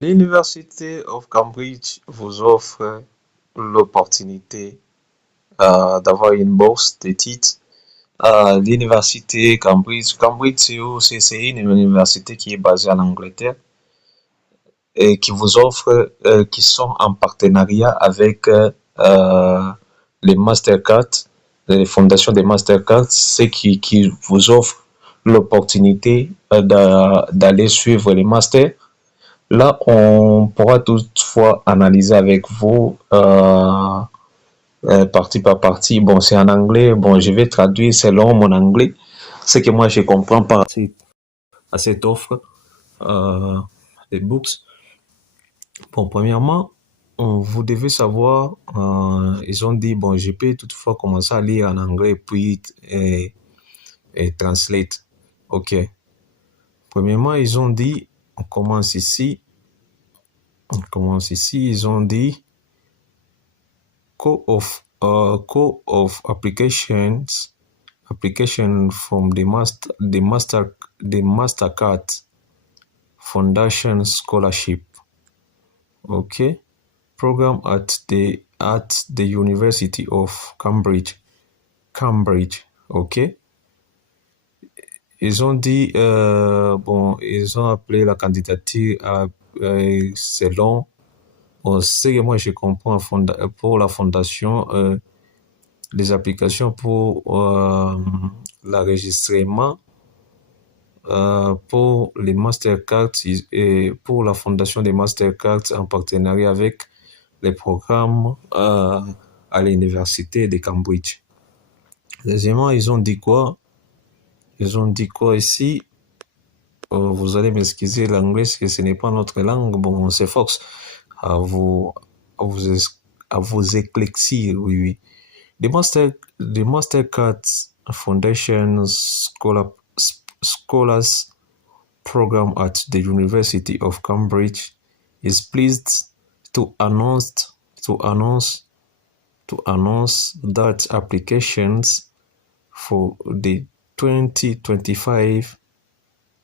L'Université of Cambridge vous offre l'opportunité d'avoir une bourse d'études à l'Université Cambridge. Cambridge, c'est une université qui est basée en Angleterre et qui vous offre, qui sont en partenariat avec les Mastercard, les fondations des Mastercard, c'est qui vous offre l'opportunité d'aller suivre les masters. Là, on pourra toutefois analyser avec vous partie par partie. Bon, c'est en anglais. Bon, je vais traduire selon mon anglais. Ce que moi, je comprends par à cette offre des books. Bon, premièrement, vous devez savoir, ils ont dit, bon, je peux toutefois commencer à lire en anglais puis et translate. OK. Premièrement, ils ont dit, on commence ici. Ils ont dit core of application from the Mastercard Foundation Scholarship. Okay, program at the University of Cambridge. Okay, ils ont dit bon, ils ont appelé la candidature selon. Bon, ce que moi je comprends pour la fondation, les applications pour l'enregistrement pour les Mastercards et pour la fondation des Mastercards en partenariat avec les programmes à l'université de Cambridge. Deuxièmement, ils ont dit quoi? Ils ont dit quoi ici? Vous allez m'excuser l'anglais, parce que ce n'est pas notre langue. Bon, on s'efforce à vous, à vous, à vous éclaircir, oui, oui. The Mastercard Foundation Scholars Program at the University of Cambridge is pleased to announce that applications for the 2025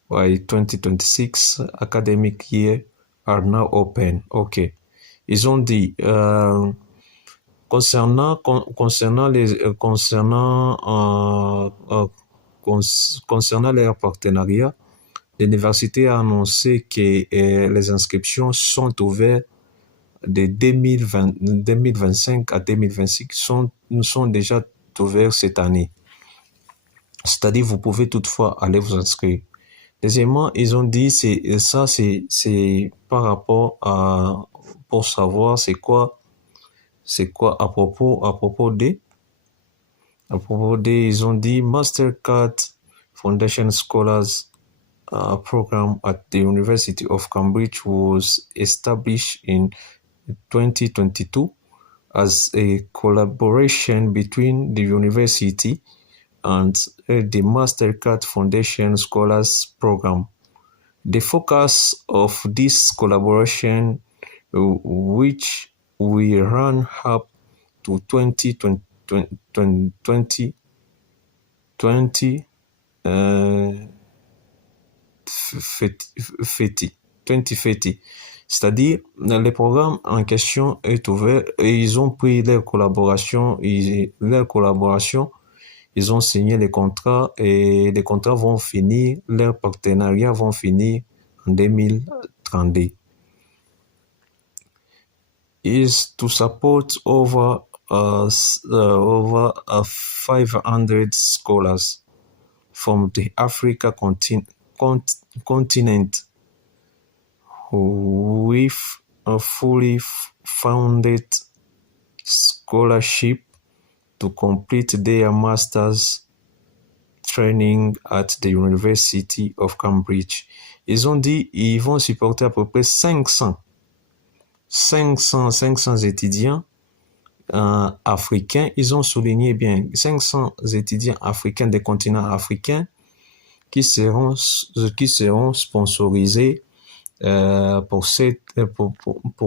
by 2026 academic year are now open. OK. Ils ont dit concernant leur partenariat, l'université a annoncé que les inscriptions sont ouvertes de 2025 à 2026, sont déjà ouvertes cette année. C'est-à-dire, vous pouvez toutefois aller vous inscrire. Deuxièmement, ils ont dit, c'est par rapport à, pour savoir c'est quoi à propos des, ils ont dit Mastercard Foundation Scholars program at the University of Cambridge was established in 2022 as a collaboration between the university and the Mastercard Foundation Scholars Program. The focus of this collaboration, which will run up to 2020, c'est-à-dire les programmes en question est ouvert et ils ont pris leur collaboration, ils ont signé les contrats et les contrats vont finir, leurs partenariats vont finir en 2032. Is to support over 500 scholars from the Africa continent with a fully funded scholarship to complete their master's training at the University of Cambridge. Ils ont dit ils vont supporter à peu près 500 étudiants africains. Ils ont souligné bien 500 étudiants africains des continents africains qui seront sponsorisés pour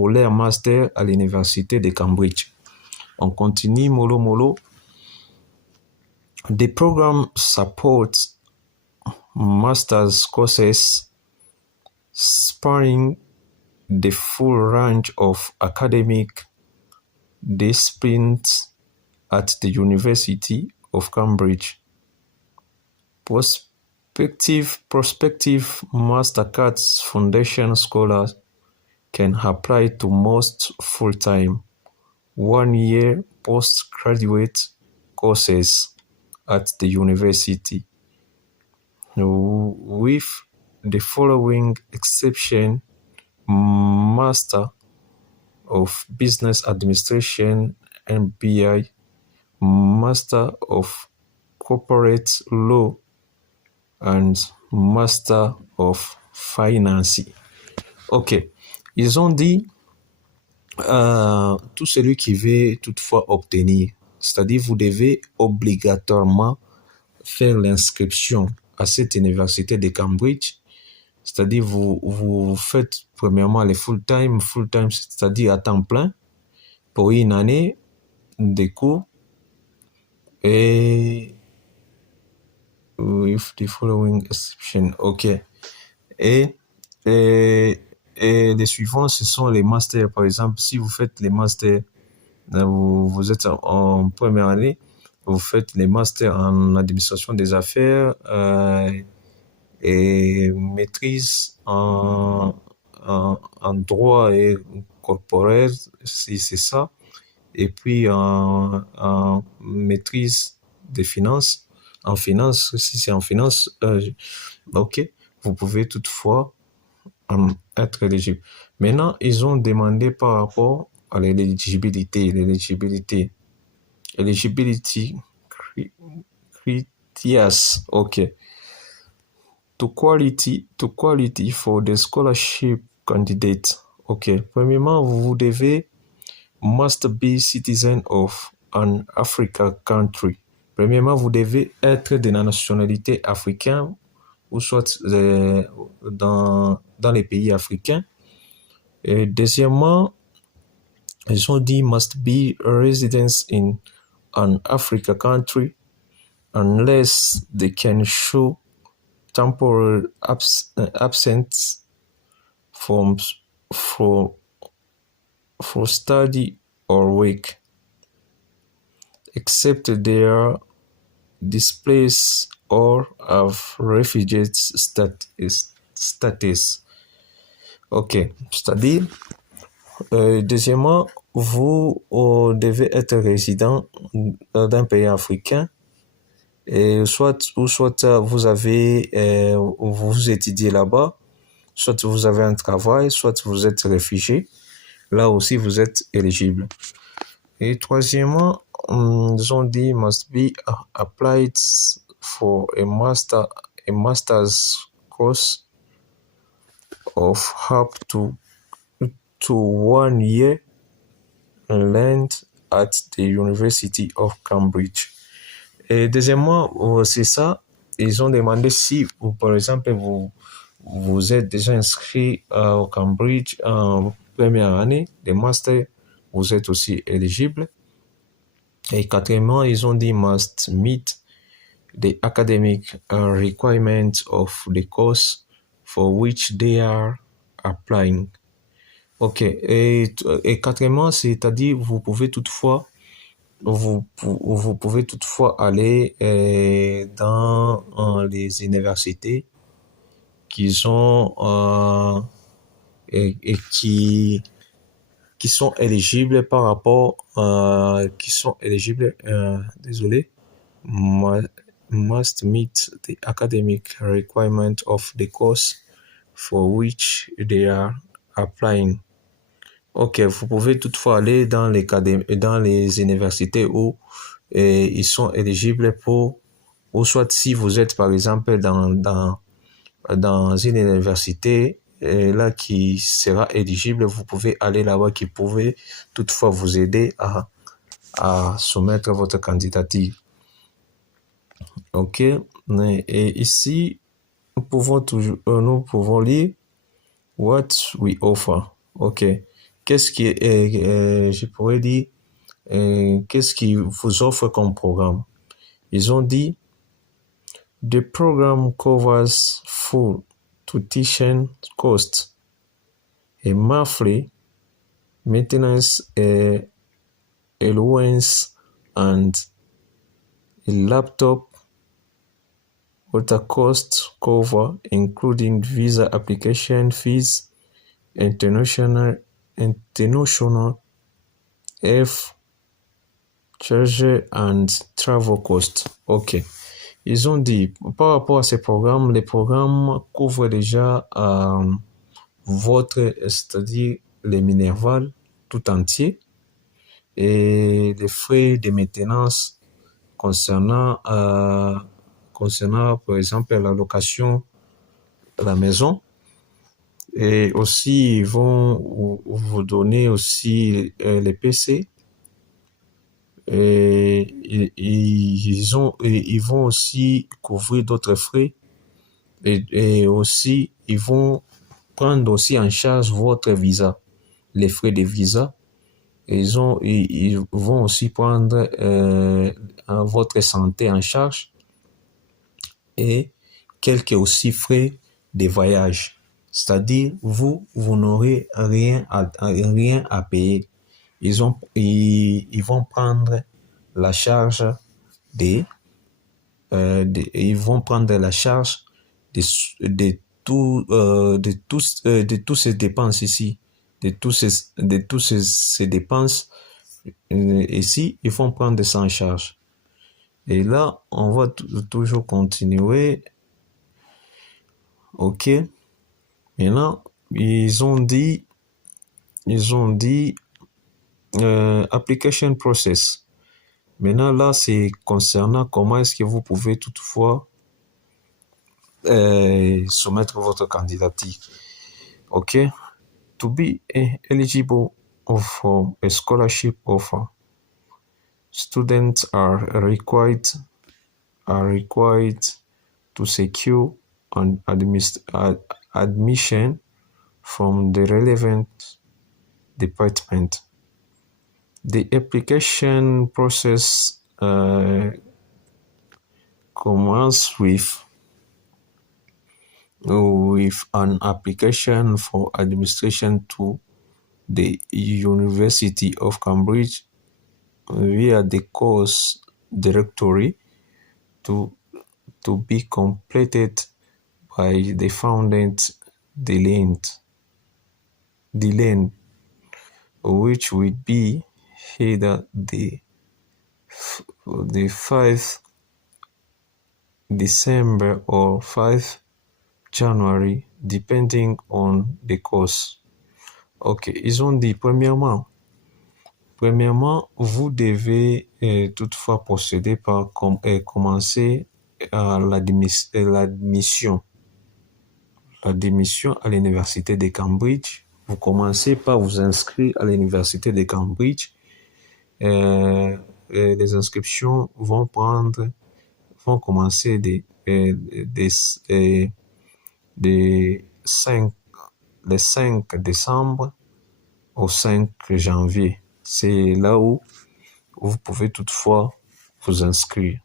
leur master à l'université de Cambridge. On continue, mollo. The program supports master's courses spanning the full range of academic disciplines at the University of Cambridge. Prospective Mastercard Foundation scholars can apply to most full-time, one-year postgraduate courses at the university, with the following exception: Master of Business Administration (MBA), Master of Corporate Law, and Master of Finance. Ok, ils ont dit tout celui qui veut toutefois obtenir, c'est-à-dire vous devez obligatoirement faire l'inscription à cette université de Cambridge, c'est-à-dire vous faites premièrement les full-time, c'est-à-dire à temps plein, pour une année de cours, et with the following exception, ok. Et les suivants, ce sont les masters. Par exemple, si vous faites les masters, vous êtes en première année, vous faites les masters en administration des affaires et maîtrise en droit et corporel, si c'est ça, et puis en maîtrise des finances, en finance, si c'est en finance, ok, vous pouvez toutefois être éligible. Maintenant, ils ont demandé par rapport à l'éligibility criteria. Ok. To quality for the scholarship candidate. Ok. Premièrement, vous devez must be citizen of an African country. Premièrement, vous devez être de la nationalité africaine ou soit dans les pays africains. Et deuxièmement, ils ont dit must be a residence in an African country unless they can show temporary absence for study or work, except they are displaced or have refugee status. Ok, c'est-à-dire, deuxièmement, vous devez être résident d'un pays africain, et soit vous avez vous étudiez là-bas, soit vous avez un travail, soit vous êtes réfugié. Là aussi, vous êtes éligible. Et troisièmement, ils ont dit must be applied for a master's course of up to 1 year length at the University of Cambridge. Et deuxièmement, c'est ça, ils ont demandé si, par exemple, vous êtes déjà inscrit au Cambridge en première année de master, vous êtes aussi éligible. Et quatrièmement, ils ont dit must meet the academic requirements of the course for which they are applying. Ok, et quatrièmement, c'est-à-dire vous pouvez toutefois aller dans les universités qui sont et qui sont éligibles par rapport désolé, must meet the academic requirement of the course for which they are applying. Ok, vous pouvez toutefois aller dans les universités où ils sont éligibles pour, ou soit si vous êtes par exemple dans une université là qui sera éligible, vous pouvez aller là-bas, qui pouvait toutefois vous aider à soumettre votre candidature. Ok, et ici nous pouvons lire what we offer. Ok, qu'est-ce qui je pourrais dire qu'est-ce qui vous offre comme programme. Ils ont dit the program covers full tuition costs a monthly maintenance allowance, and a laptop with a cost cover, including visa application fees, international F charge and travel cost. Ok. Ils ont dit, par rapport à ces programmes, les programmes couvrent déjà votre, c'est-à-dire les Minerval tout entier et les frais de maintenance concernant par exemple la location de la maison, et aussi ils vont vous donner aussi les PC, et ils vont aussi couvrir d'autres frais, et aussi ils vont prendre aussi en charge votre visa, les frais de visa. Ils vont aussi prendre votre santé en charge et quelques aussi frais de voyage. C'est-à-dire, vous n'aurez rien à payer. Ils vont prendre la charge ils vont prendre la charge de tous ces dépenses ici, de tous ces dépenses ici, ils vont prendre ça en charge. Et là, on va toujours continuer. Ok. Maintenant, ils ont dit application process. Maintenant, là, c'est concernant comment est-ce que vous pouvez toutefois soumettre votre candidature. Ok. To be eligible for a scholarship offer, students are required to secure an admission from the relevant department. The application process commences with an application for admission to the University of Cambridge via the course directory to be completed by the foundant Delaney, which will be either the 5th December or 5th January, depending on the course. Ok, ils ont dit premièrement, vous devez toutefois procéder par commencer l'admission à l'université de Cambridge. Vous commencez par vous inscrire à l'université de Cambridge. Les inscriptions vont commencer le 5 décembre au 5 janvier. C'est là où vous pouvez toutefois vous inscrire.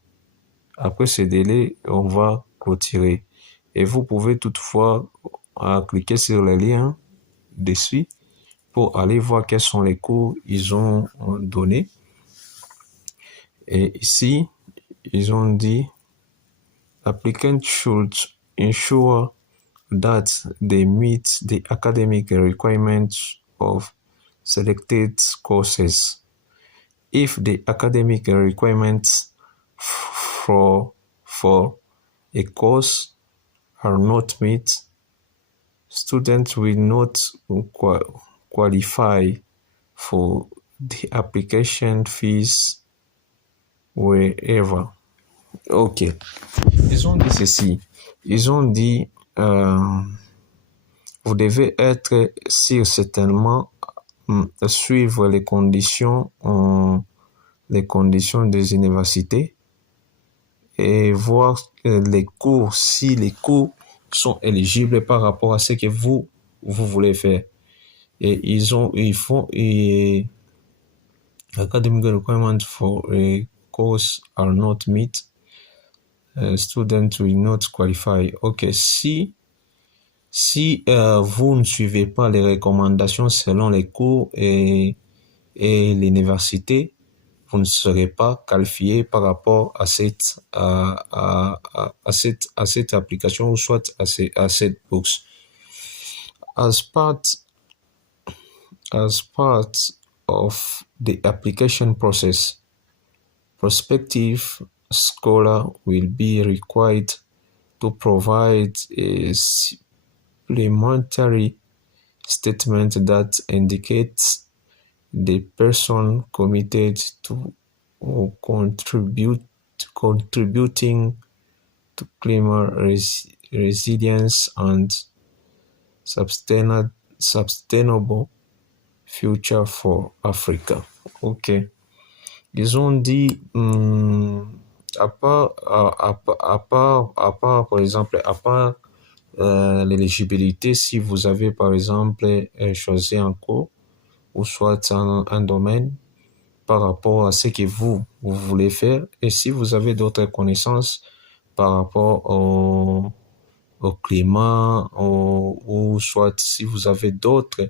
Après ce délai, on va clôturer. Et vous pouvez toutefois cliquer sur le lien dessus pour aller voir quels sont les cours ils ont donnés. Et ici, ils ont dit applicant should ensure that they meet the academic requirements of selected courses. If the academic requirements for a course are not met, students will not qualify for the application fees wherever. Ok. Ils ont dit ceci. Ils ont dit vous devez être sûr certainement suivre les conditions des universités et voir les cours, si les cours sont éligibles par rapport à ce que vous voulez faire. Et ils font academic requirements for a course are not met, students will not qualify. Ok, si Si vous ne suivez pas les recommandations selon les cours et l'université, vous ne serez pas qualifié par rapport à cette application ou soit à cette bourse. As part of the application process, prospective scholar will be required to provide a supplementary statement that indicates the person committed to contributing to climate resilience and sustainable future for Africa. Ok. Ils ont dit, à part, par exemple, à part l'éligibilité, si vous avez, par exemple, choisi un cours ou soit un domaine par rapport à ce que vous voulez faire, et si vous avez d'autres connaissances par rapport au climat, ou soit si vous avez d'autres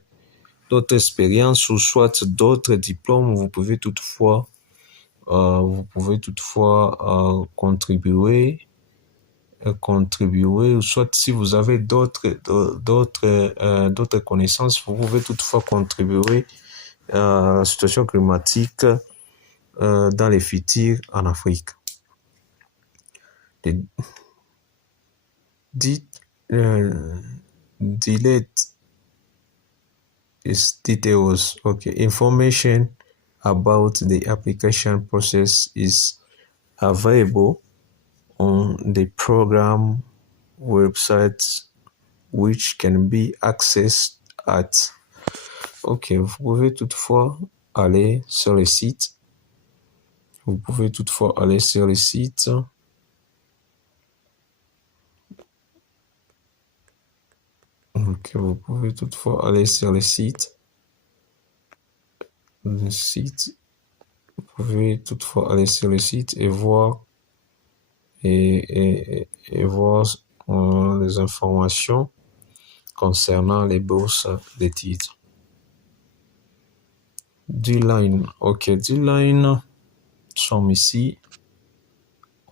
expériences ou soit d'autres diplômes, vous pouvez toutefois contribuer, ou soit si vous avez d'autres connaissances, vous pouvez toutefois contribuer à la situation climatique dans les futurs en Afrique. Delete is details. Okay, information about the application process is available on the program website, which can be accessed at. Ok, vous pouvez toutefois aller sur le site. Ok, vous pouvez toutefois aller sur le site. Vous pouvez toutefois aller sur le site. Et voir voir les informations concernant les bourses d'études. D-Line. Ok, D-Line sont ici.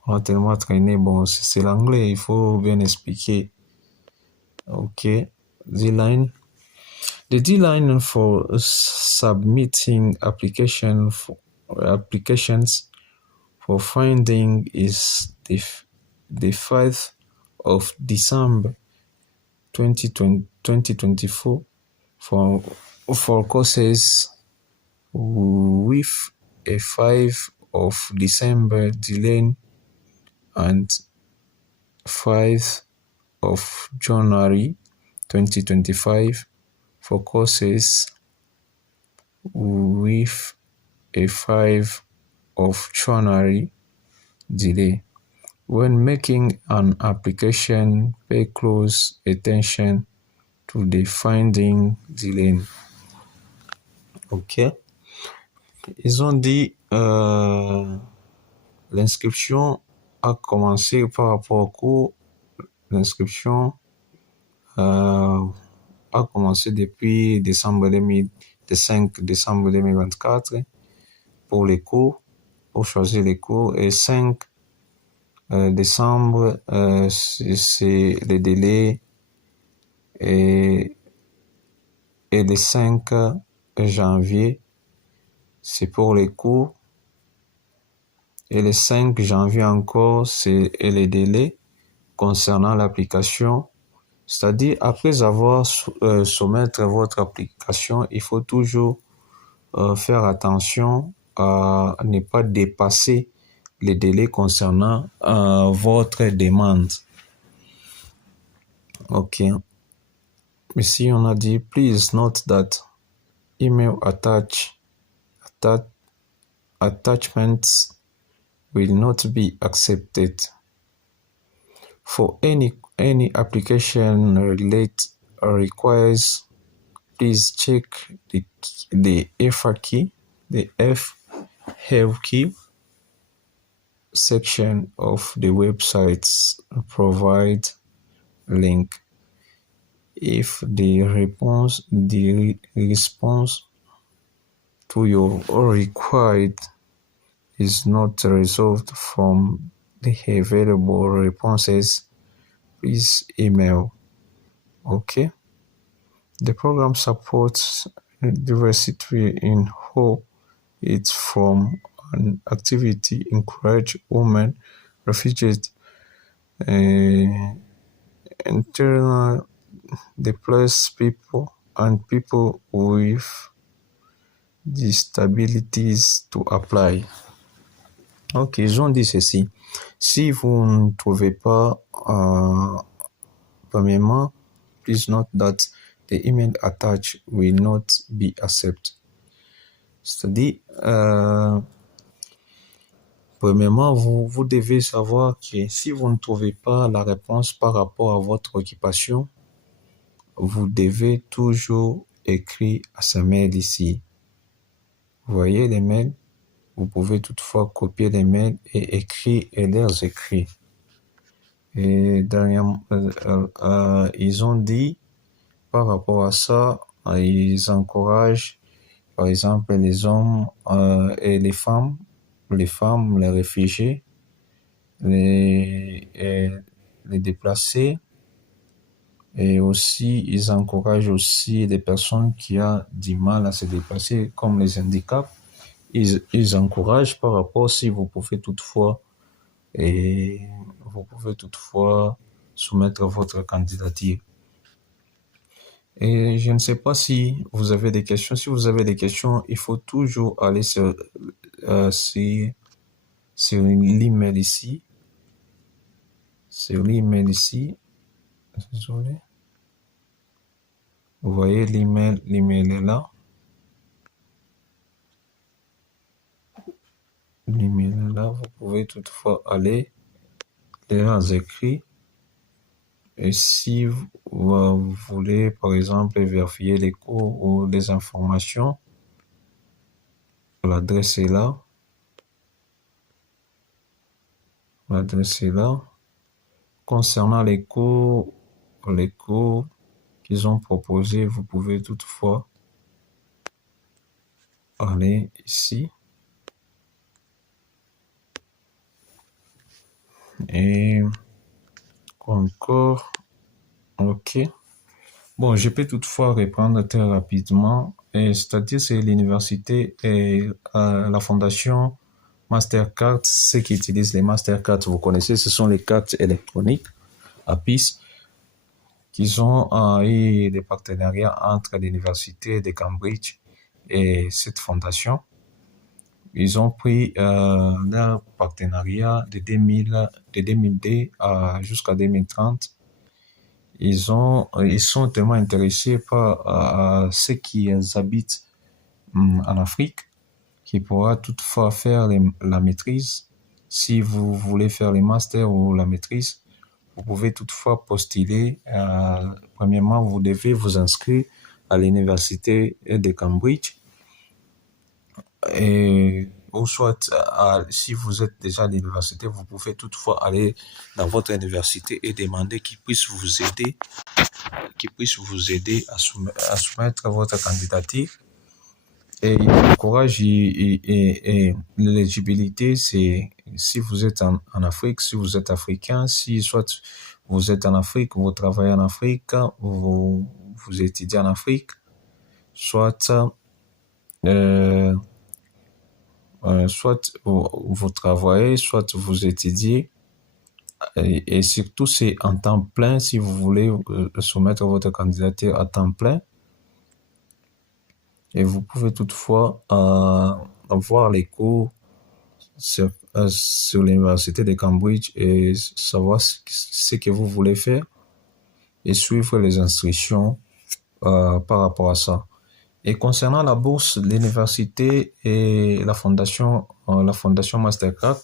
On a tellement traîné. Bon, c'est l'anglais, il faut bien expliquer. Ok, D-Line. The deadline for submitting applications for funding is the 5th of December 2024 for courses with a 5 of December deadline and 5 of January 2025 for courses with a 5 of January delay. When making an application, pay close attention to the funding delay. Ok. Ils ont dit l'inscription a commencé par rapport au cours. L'inscription a commencé depuis 5 décembre 2024 pour les cours, pour choisir les cours, et 5 décembre, c'est le délai, et le 5 janvier, c'est pour les cours, et le 5 janvier encore, c'est le délai concernant l'application. C'est-à-dire, après avoir soumettre votre application, il faut toujours faire attention à ne pas dépasser les délais concernant votre demande. Ok. Ici, on a dit, please note that email attachments will not be accepted. For any application requires, please check the FAQ section of the website's provide link. if the response to your required is not resolved from the available responses, please email. Okay? The program supports diversity in how it's from an activity encourage women, refugees, internal displaced people, and people with disabilities to apply. Ok, ils ont dit ceci. Si vous ne trouvez pas, premièrement, please note that the email attached will not be accepted. C'est-à-dire, premièrement, vous devez savoir que si vous ne trouvez pas la réponse par rapport à votre occupation, vous devez toujours écrire à ce mail ici. Vous voyez les mails? Vous pouvez toutefois copier les mails et écrire et leurs écrits. Et dernièrement, ils ont dit, par rapport à ça, ils encouragent, par exemple, les hommes et les femmes, les réfugiés, les déplacés, et aussi, ils encouragent aussi les personnes qui ont du mal à se déplacer, comme les handicaps. Ils encouragent par rapport si vous pouvez toutefois soumettre votre candidature. Et je ne sais pas si vous avez des questions. Si vous avez des questions, il faut toujours aller sur l'email ici. Sur l'email ici. Désolé. Vous voyez l'email est là. L'email est là. Vous pouvez toutefois aller les écrits. Et si vous voulez, par exemple, vérifier les cours ou les informations, l'adresse est là. L'adresse est là. Concernant les cours qu'ils ont proposés, vous pouvez toutefois aller ici. Et encore, ok. Bon, je peux toutefois reprendre très rapidement. C'est-à-dire, c'est l'université et la fondation Mastercard, ceux qui utilisent les Mastercard, vous connaissez, ce sont les cartes électroniques APIS, qui ont eu des partenariats entre l'université de Cambridge et cette fondation. Ils ont pris leur partenariat de 2002 jusqu'à 2030. Ils sont tellement intéressés par ceux qui habitent en Afrique, qui pourra toutefois faire la maîtrise. Si vous voulez faire les masters ou la maîtrise, vous pouvez toutefois postuler. Premièrement, vous devez vous inscrire à l'université de Cambridge. Ou soit, si vous êtes déjà à l'université, vous pouvez toutefois aller dans votre université et demander qu'ils puissent vous aider à soumettre votre candidature. Et il encourage l'éligibilité, c'est si vous êtes en Afrique, si vous êtes africain, si soit vous êtes en Afrique, vous travaillez en Afrique, vous étudiez en Afrique, soit vous travaillez, soit vous étudiez, et surtout c'est en temps plein si vous voulez soumettre votre candidature à temps plein. Et vous pouvez toutefois voir les cours sur l'université de Cambridge et savoir ce que vous voulez faire et suivre les instructions par rapport à ça. Et concernant la bourse, l'université et la fondation Mastercard,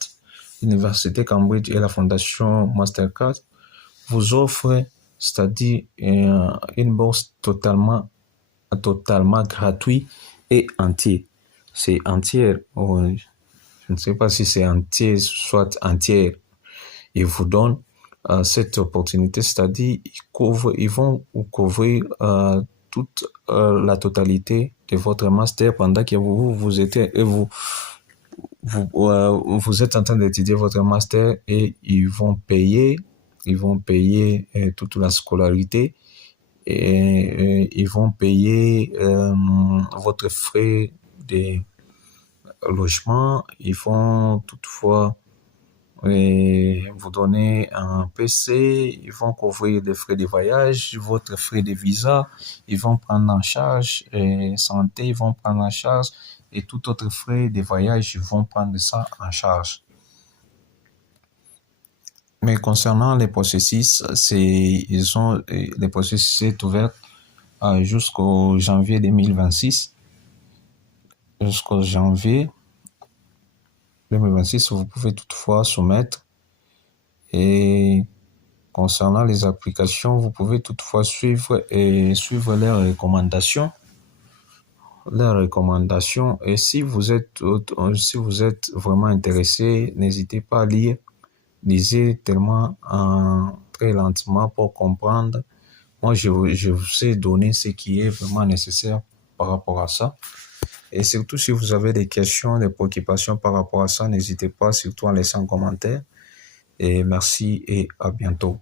l'université Cambridge et la fondation Mastercard vous offrent, c'est-à-dire une bourse totalement gratuit et entier. C'est entier, je ne sais pas si c'est entier, soit entière. Il vous donne cette opportunité, c'est-à-dire ils vont couvrir toute la totalité de votre master pendant que vous êtes en train d'étudier votre master et ils vont payer toute la scolarité et ils vont payer votre frais de logement. Ils vont toutefois vous donner un PC, ils vont couvrir les frais de voyage, votre frais de visa, ils vont prendre en charge santé, ils vont prendre en charge et tout autre frais de voyage, ils vont prendre ça en charge. Mais concernant les processus, les processus est ouvert jusqu'au janvier 2026. Jusqu'au janvier 2026, vous pouvez toutefois soumettre. Et concernant les applications, vous pouvez toutefois suivre leurs recommandations. Et si vous êtes vraiment intéressé, n'hésitez pas à lire. Lisez tellement très lentement pour comprendre. Moi, je vous ai donné ce qui est vraiment nécessaire par rapport à ça. Et surtout, si vous avez des questions, des préoccupations par rapport à ça, n'hésitez pas, surtout en laissant un commentaire. Et merci et à bientôt.